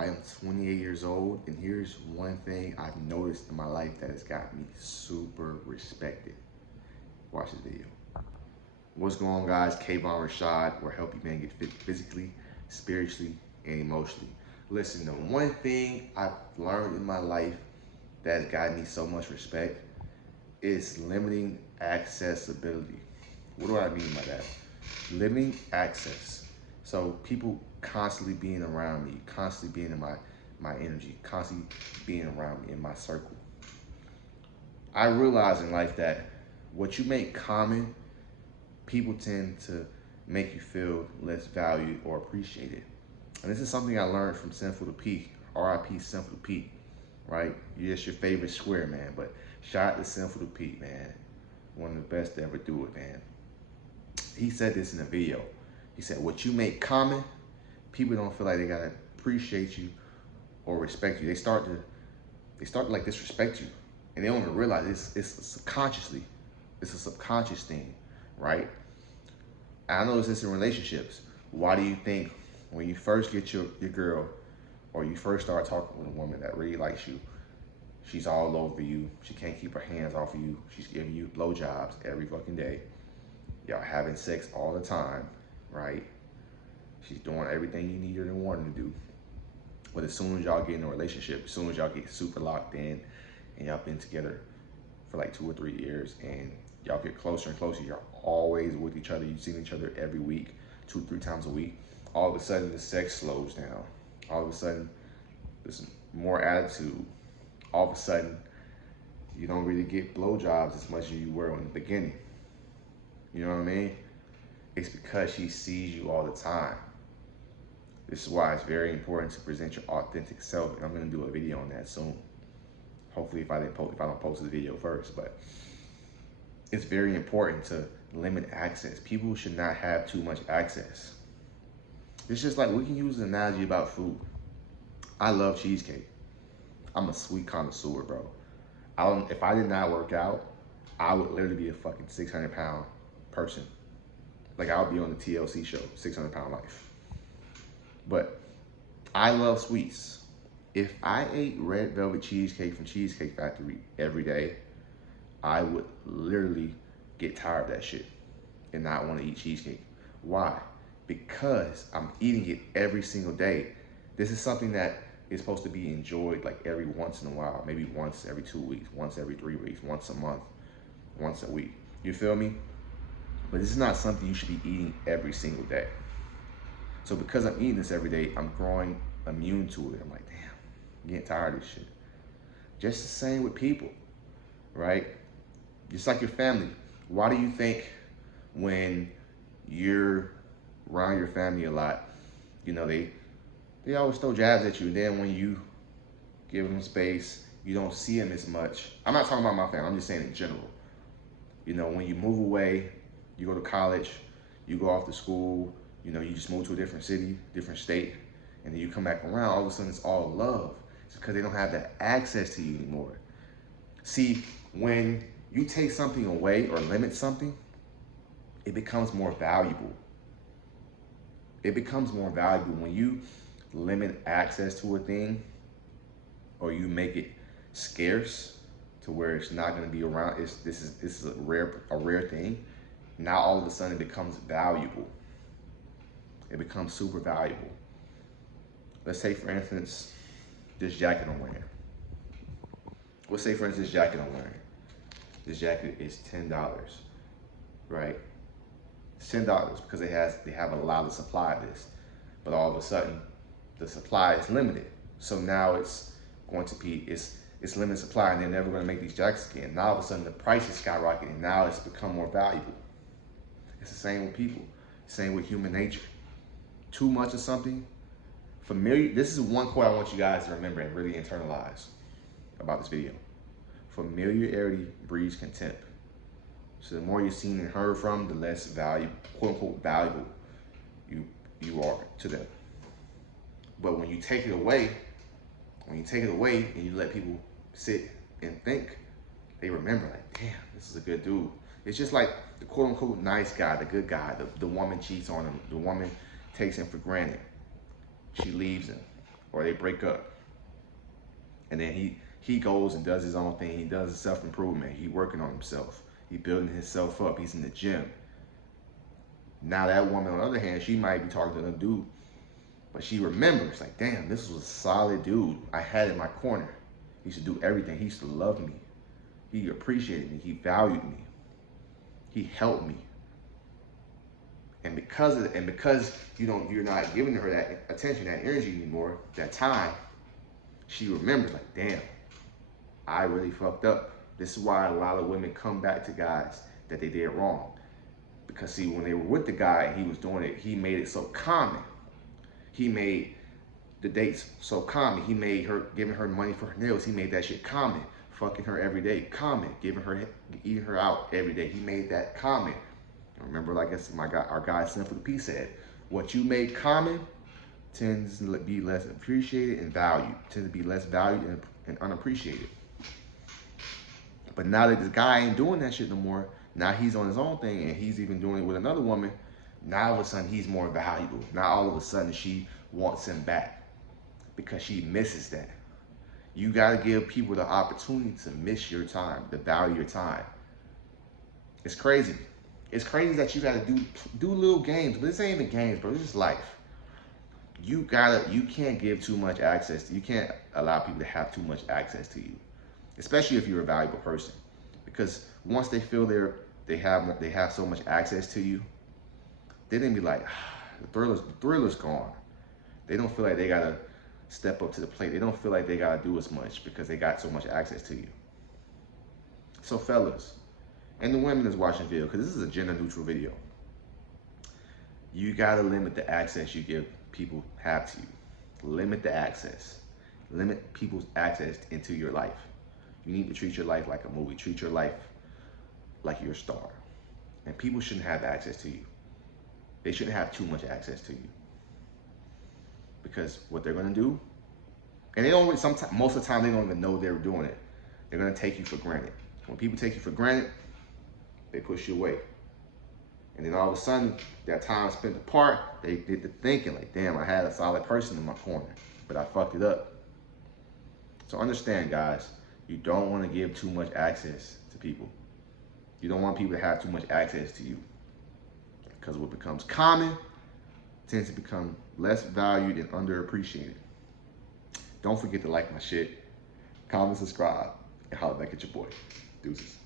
I am 28 years old, and here's one thing I've noticed in my life that has got me super respected. Watch this video. What's going on, guys? Kayvon Rashad, where help you man get fit physically, spiritually, and emotionally. Listen, the one thing I've learned in my life that has gotten me so much respect is limiting accessibility. What do I mean by that? Limiting access. So people constantly being around me, constantly being in my energy, constantly being around me in my circle. I realize in life that what you make common, people tend to make you feel less valued or appreciated. And this is something I learned from Sinful to Pete, R.I.P. Sinful to Pete, right? You're just your favorite square, man. But shout out to Sinful to Pete, man. One of the best to ever do it, man. He said this in a video. He said, what you make common, people don't feel like they gotta appreciate you or respect you. They start to like disrespect you. And they don't even realize it's subconsciously. It's a subconscious thing, right? I know this in relationships. Why do you think when you first get your girl, or you first start talking with a woman that really likes you, she's all over you, she can't keep her hands off of you, she's giving you blowjobs every fucking day, y'all having sex all the time, right? She's doing everything you need her to want her to do. But as soon as y'all get in a relationship, as soon as y'all get super locked in, and y'all been together for like 2 or 3 years, and y'all get closer and closer, you're always with each other, you've seen each other every week, 2 or 3 times a week, all of a sudden the sex slows down. All of a sudden there's more attitude. All of a sudden you don't really get blowjobs as much as you were in the beginning. You know what I mean? It's because she sees you all the time. This is why it's very important to present your authentic self, and I'm gonna do a video on that soon. Hopefully if I don't post the video first, but it's very important to limit access. People should not have too much access. It's just like, we can use an analogy about food. I love cheesecake. I'm a sweet connoisseur, bro. If I did not work out, I would literally be a fucking 600-pound person. Like, I would be on the TLC show, 600-Pound Life. But I love sweets. If I ate red velvet cheesecake from Cheesecake Factory every day, I would literally get tired of that shit and not want to eat cheesecake. Why? Because I'm eating it every single day. This is something that is supposed to be enjoyed like every once in a while, maybe once every 2 weeks, once every 3 weeks, once a month, once a week. You feel me? But this is not something you should be eating every single day. So because I'm eating this every day, I'm growing immune to it. I'm like, damn, I'm getting tired of this shit. Just the same with people, right? Just like your family. Why do you think when you're around your family a lot, you know, they always throw jabs at you, and then when you give them space, you don't see them as much. I'm not talking about my family, I'm just saying in general. You know, when you move away, you go to college, you go off to school, you know, you just move to a different city, different state, and then you come back around, all of a sudden it's all love. It's because they don't have that access to you anymore. See, when you take something away or limit something, it becomes more valuable. It becomes more valuable when you limit access to a thing, or you make it scarce to where it's not going to be around. This is a rare thing. Now all of a sudden it becomes valuable. It becomes super valuable. Let's say, for instance, this jacket I'm wearing. Let's say, for instance, this jacket I'm wearing. This jacket is $10, right? It's $10 because they have a lot of supply of this, but all of a sudden the supply is limited. So now it's going to be it's limited supply, and they're never going to make these jackets again. Now all of a sudden the price is skyrocketing. Now it's become more valuable. It's the same with people. Same with human nature. Too much of something, familiar. This is one quote I want you guys to remember and really internalize about this video. Familiarity breeds contempt. So the more you're seen and heard from, the less valuable, quote unquote, valuable you are to them. But when you take it away, and you let people sit and think, they remember, like, damn, this is a good dude. It's just like the quote unquote nice guy, the good guy, the woman cheats on him, the woman takes him for granted. She leaves him. or they break up. And then he goes and does his own thing. He does his self-improvement. He working on himself. He building himself up. He's in the gym. Now that woman, on the other hand, she might be talking to the dude, but she remembers, like, damn, this was a solid dude I had in my corner. He used to do everything. He used to love me. He appreciated me. He valued me. He helped me. And because you're not giving her that attention, that energy anymore, that time, she remembers, like, damn, I really fucked up. This is why a lot of women come back to guys that they did wrong. Because see, when they were with the guy and he was doing it, he made it so common. He made the dates so common. He made her giving her money for her nails. He made that shit common. Fucking her every day, common. Eating her out every day. He made that common. Remember, like our guy Simple P said, what you make common tends to be less appreciated and valued. Tends to be less valued and unappreciated. But now that this guy ain't doing that shit no more, now he's on his own thing and he's even doing it with another woman. Now all of a sudden he's more valuable. Now all of a sudden she wants him back because she misses that. You gotta give people the opportunity to miss your time, to value your time. It's crazy. It's crazy that you gotta do little games, but this ain't even games, bro. This is life. You can't give too much access. You can't allow people to have too much access to you, especially if you're a valuable person. Because once they feel they have so much access to you, they didn't be like, the thriller's gone. They don't feel like they gotta step up to the plate. They don't feel like they gotta do as much because they got so much access to you. So fellas, and the women that's watching the video, because this is a gender neutral video, you gotta limit the access you give people have to you. Limit the access. Limit people's access into your life. You need to treat your life like a movie. Treat your life like you're a star. And people shouldn't have access to you. They shouldn't have too much access to you. Because what they're gonna do, and they don't, most of the time they don't even know they're doing it. They're gonna take you for granted. When people take you for granted, they push you away. And then all of a sudden, that time spent apart, they get to thinking like, damn, I had a solid person in my corner, but I fucked it up. So understand, guys, you don't want to give too much access to people. You don't want people to have too much access to you. Because what becomes common tends to become less valued and underappreciated. Don't forget to like my shit, comment, subscribe, and holler back at your boy. Deuces.